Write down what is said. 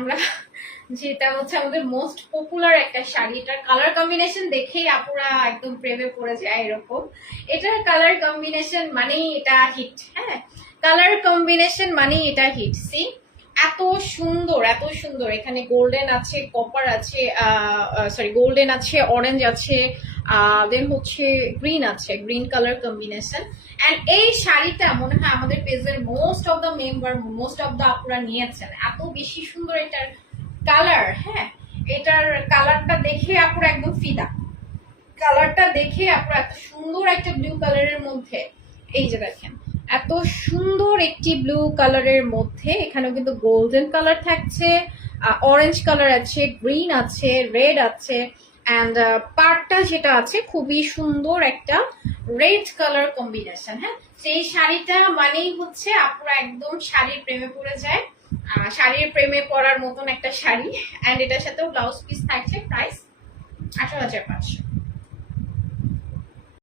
আমরা যেটা হচ্ছে আমাদের মোস্ট পপুলার একটা শাড়ি, এটার কালার কম্বিনেশন দেখেই আপুরা একদম প্রেমে পড়ে যায় এরকম। এটার কালার কম্বিনেশন মানেই এটা হিট হ্যাঁ? কালার কম্বিনেশন মানেই এটা হিট সি এত সুন্দর এত সুন্দর। এখানে গোল্ডেন আছে কপার আছে সরি গোল্ডেন আছে অরেঞ্জ আছে দেন হচ্ছে গ্রিন আছে গ্রিন কালার কম্বিনেশন অ্যান্ড এই শাড়িটা মনে পেজের most of the member most of the আপনারা নিয়েছেন। এত বেশি সুন্দর এটার কালার হ্যাঁ? এটার কালারটা দেখে আপনারা একদম ফিদা। কালারটা দেখে আপনারা এত সুন্দর একটা ব্লু কালারের মধ্যে, এই যে দেখেন, এত সুন্দর একটি ব্লু কালারের মধ্যে, এখানেও কিন্তু গোল্ডেন কালার থাকছে অরেঞ্জ কালার আছে গ্রিন আছে রেড আছে অ্যান্ড পার্টটা যেটা আছে খুবই সুন্দর একটা রেড কালার কম্বিনেশন হ্যাঁ? সেই শাড়িটা মানেই হচ্ছে আপনারা একদম শাড়ির প্রেমে পড়ে যায়। শাড়ির প্রেমে পড়ার মতন একটা শাড়ি। অ্যান্ড এটার সাথেও ব্লাউজ পিস থাকছে প্রাইস আঠারো হাজার পাঁচশো।